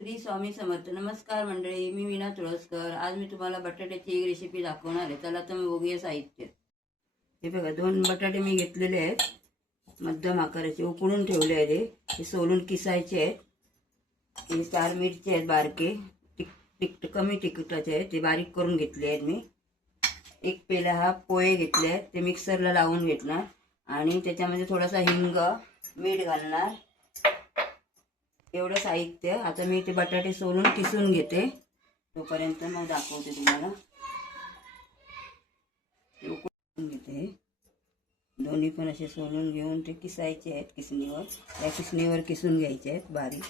श्री स्वामी समर्थ. नमस्कार मंडळी, मी वीणा तुळसकर. आज मी तुम्हाला बटाट्याची एक रेसिपी दाखवणार आहे. चला तर मग बघूया साहित्य. हे बघा, 2 बटाटे मी घेतलेले आहेत, मध्यम आकाराचे, उकडून ठेवले आहेत. हे सोलून किसायचे आहेत. हे 4 मिरची आहेत बारके, कमी तिखटाचे आहेत, ते बारीक करून घेतले आहेत मी. एक पेला हा पोहे घेतले आहेत, ते मिक्सरला लावून घेतणार आणि त्याच्यामध्ये थोडासा हिंग, मीठ घालणार. एवढं साहित्य. आता मी ते बटाटे सोलून किसून घेते, तोपर्यंत मग दाखवते तुम्हाला. ते उकळून घेते. दोन्ही पण असे सोलून घेऊन ते किसायचे आहेत किसणीवर. त्या किसणीवर किसून घ्यायचे आहेत बारीक.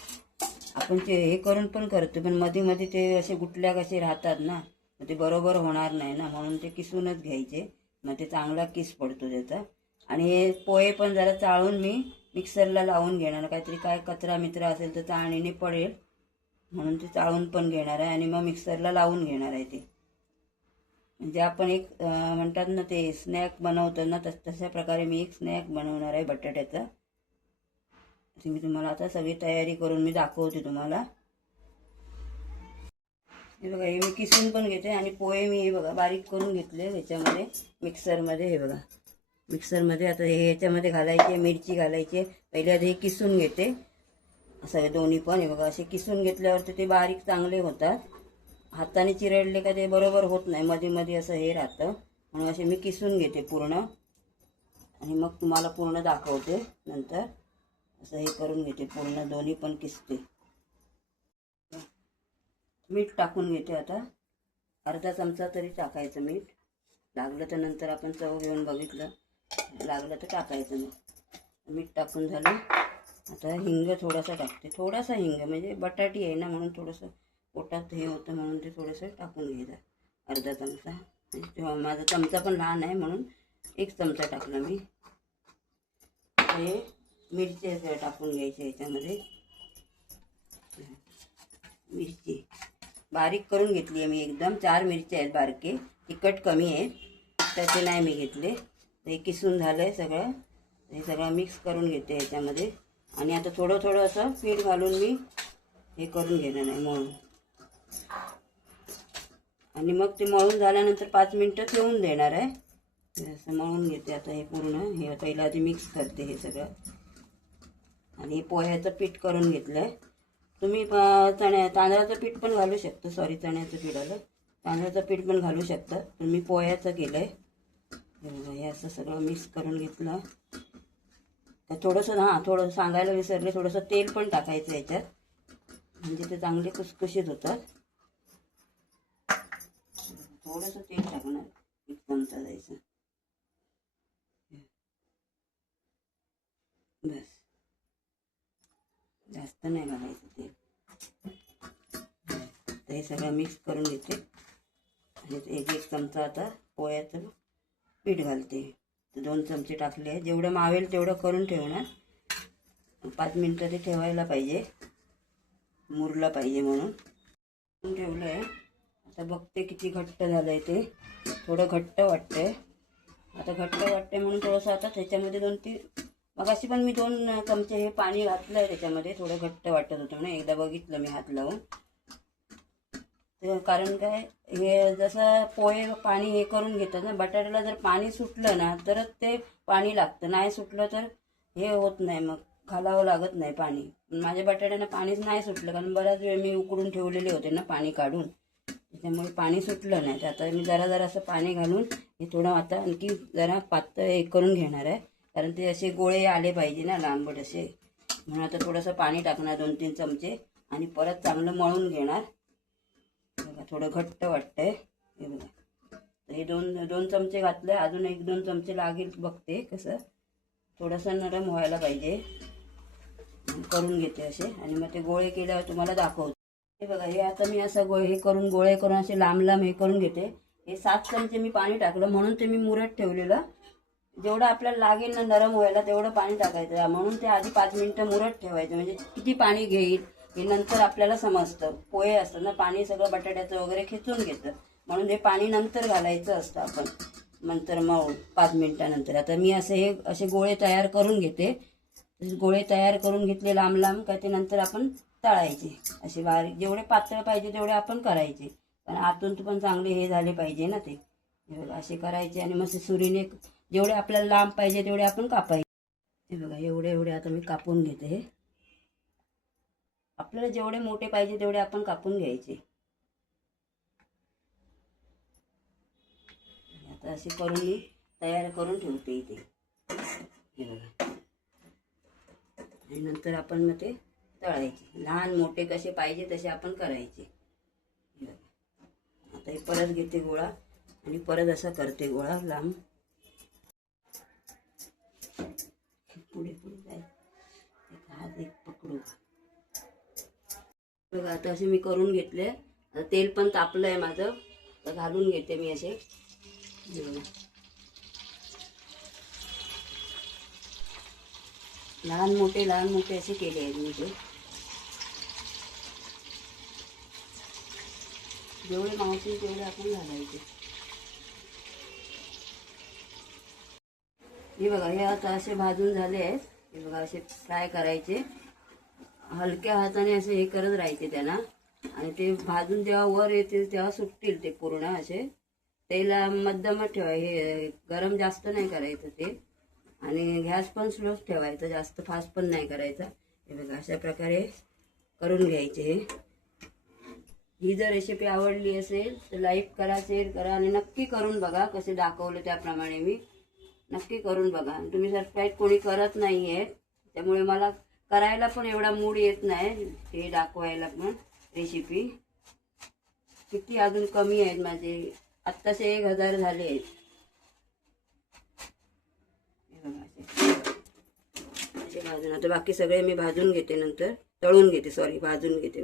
आपण ते हे करून पण करतो, पण मध्ये मध्ये ते असे गुटल्या कसे राहतात ना, ते बरोबर होणार नाही ना, म्हणून ते किसूनच घ्यायचे. मग ते चांगला किस पडतो त्याचा. आणि हे पोहे पण जरा चाळून मी मिक्सरला लावून घेणार. काहीतरी काय कचरा मित्रा असेल तर चाळणीने पडेल, म्हणून ते चाळून पण घेणार आहे आणि मग मिक्सरला लावून घेणार आहे. ते म्हणजे आपण एक म्हणतात ना, ते स्नॅक बनवतो ना, तशा प्रकारे मी एक स्नॅक बनवणार आहे बटाट्याचा. मी तुम्हाला आता सगळी तयारी करून मी दाखवते तुम्हाला. हे बघा, हे मी किसून पण घेते आणि पोहे मी हे बघा बारीक करून घेतले ह्याच्यामध्ये मिक्सरमध्ये. हे बघा मिक्सरमध्ये आता हे ह्याच्यामध्ये घालायचे, मिरची घालायचे. पहिले आधी हे किसून घेते सगळे दोन्ही पण. हे बघा असे किसून घेतल्यावरती ते बारीक चांगले होतात. हाताने चिरडले का ते बरोबर होत नाही, मध्ये मध्ये असं हे राहतं, म्हणून असे मी किसून घेते पूर्ण आणि मग तुम्हाला पूर्ण दाखवते नंतर. असं हे करून घेते पूर्ण, दोन्ही पण किसते. मीठ टाकून घेते आता. अर्धा चमचा तरी टाकायचं मीठ. लागलं तर नंतर आपण चव घेऊन बघितलं, लागलं तर टाकायचं. मग मीठ टाकून झालं. आता हिंग थोडासा टाकते, थोडासा हिंग, म्हणजे बटाटी आहे ना म्हणून थोडंसं पोटात हे होतं, म्हणून ते थोडंसं टाकून घ्यायचं. अर्धा चमचा. तेव्हा माझा चमचा पण लहान आहे म्हणून 1 चमचा टाकला मी. हे मिरची टाकून घ्यायचे ह्याच्यामध्ये. मिरची बारीक करून घेतली आहे मी एकदम. 4 मिरची आहेत बारके, तिखट कमी आहेत त्याचे नाही मी घेतले. हे किसून झालं आहे सगळं. हे सगळं मिक्स करून घेते ह्याच्यामध्ये. आणि आता थोडं थोडं असं पीठ घालून मी हे करून घेणार आहे, मळून. आणि मग ते मळून झाल्यानंतर 5 मिनटं ठेवून देणार आहे. असं मळून घेते आता हे पूर्ण. हे पहिलं आधी मिक्स करते हे सगळं. आणि पोह्याचं पीठ करून घेतलं आहे. तुम्ही तांदळाचं पीठ पण घालू शकता. चण्याचं पीठ आलं, तांदळाचं पीठ पण घालू शकता. तुम्ही पोह्याचं केलं आहे. हे असं सगळं मिक्स करून घेतलं. तर थोडंसं थोडं सांगायला विसरले, थोडंसं तेल पण टाकायचं याच्यात, म्हणजे ते चांगले खुसखुशीत होतात. थोडंसं तेल टाकणार, 1 चमचा जायचं बस, जास्त नाही घालायचं तेल. तर हे सगळं मिक्स करून घेते. आणि 1 चमचा आता पोह्याचं पीठ घालते. 2 चमचे टाकले. जेवढं मावेल तेवढं करून ठेवणार. 5 मिनटं ते ठेवायला पाहिजे, मुरलं पाहिजे म्हणून ठेवलं आहे. आता बघते किती घट्ट झालं आहे ते. थोडं घट्ट वाटतंय आता. घट्ट वाटते म्हणून थोडंसं आता त्याच्यामध्ये 2-3 मग अशी पण मी 2 चमचे हे पाणी घातलं आहे त्याच्यामध्ये. थोडं घट्ट वाटत होतं म्हणून एकदा बघितलं मी हात लावून. कारण काय, हे जसं पोहे पाणी हे करून घेतात ना, बटाट्याला जर पाणी सुटलं ना तरच ते पाणी लागतं, नाही सुटलं तर हे होत नाही, मग घालावं लागत नाही पाणी. माझ्या बटाट्यांना पाणीच नाही सुटलं, कारण बराच वेळ मी उकडून ठेवलेले होते ना पाणी काढून, त्याच्यामुळे पाणी सुटलं नाही. तर आता मी जरा असं पाणी घालून हे थोडं आता आणखी जरा पातळ हे करून घेणार आहे, कारण ते असे गोळे आले पाहिजे ना लांबट असे. म्हणून आता थोडंसं पाणी टाकणार 2-3 चमचे आणि परत चांगलं मळून घेणार. बघा थोडं घट्ट वाटतंय. हे बघा, हे 2 चमचे घातले, अजून 1-2 चमचे लागेल बघते कसं. थोडंसं नरम व्हायला पाहिजे. करून घेते असे आणि मग ते गोळे केल्यावर तुम्हाला दाखवते. हे बघा, हे आता मी असं हे करून गोळे करून असे लांब लांब हे करून घेते. हे 7 चमचे मी पाणी टाकलं, म्हणून ते मी मुरत ठेवलेलं. जेवढं आपल्याला लागेल ना नरम व्हायला तेवढं पाणी टाकायचं, म्हणून ते आधी 5 मिनटं मुरत ठेवायचं. म्हणजे किती पाणी घेईल हे नंतर आपल्याला समजतं. पोहे असतं ना, पाणी सगळं बटाट्याचं वगैरे खेचून घेतं, म्हणून हे पाणी नंतर घालायचं असतं आपण नंतर, मग 5 मिनिटानंतर. आता मी असे गोळे तयार करून घेते. गोळे तयार करून घेतले लांब लांब, काय ते नंतर आपण तळायचे. असे बारीक जेवढे पातळ पाहिजे तेवढे आपण करायचे, पण आतून पण चांगले हे झाले पाहिजे ना ते. हे बघा असे करायचे आणि मस्त सुरीने जेवढे आपल्याला लांब पाहिजे तेवढे आपण कापायचे. हे बघा एवढे एवढे आता मी कापून घेते. हे आपल्याला जेवढे मोठे पाहिजे तेवढे आपण कापून घ्यायचे. आता असे करून मी तयार करून ठेवते इथे. हे बघा आणि नंतर आपण मग ते तळायचे. लहान मोठे कसे पाहिजे तसे आपण करायचे. हे बघा आता हे परत घेते गोळा आणि परत असा करते गोळा लांब. पुढे पुढे जाय, एक हात एक पकडू. बघा आता असे मी करून घेतले. आता तेल पण तापलं आहे माझं, तर घालून घेते मी असे. लहान मोठे असे केले आहेत मी. ते जेवढे मावतील तेवढे आपण घालायचे. हे बघा हे आता असे भाजून झाले आहेत. हे बघा असे फ्राय करायचे. हलक्या हाताने असे हे करत राहायचे त्यांना, आणि ते भाजून जेव्हा वर येतील तेव्हा सुटतील ते पूर्ण असे. तेला मध्यमच ठेवाय, हे गरम जास्त नाही करायचं ते, आणि गॅस पण स्लोच ठेवायचा, जास्त फास्ट पण नाही करायचा. हे बघा अशा प्रकारे करून घ्यायचे. हे ही जर रेसिपी आवडली असेल तर लाईक करा, शेअर करा आणि नक्की करून बघा. कसे दाखवले त्याप्रमाणे मी नक्की करून बघा. तुम्ही सबस्क्राईब कोणी करत नाही आहे, त्यामुळे मला करायला पण एवढा मूड येत नाही हे दाखवायला. पण रेसिपी किती अजून कमी आहेत माझे, आत्ताचे 1000 झाले आहेत. असे भाजून आता बाकी सगळे मी भाजून घेते, नंतर तळून घेते, भाजून घेते.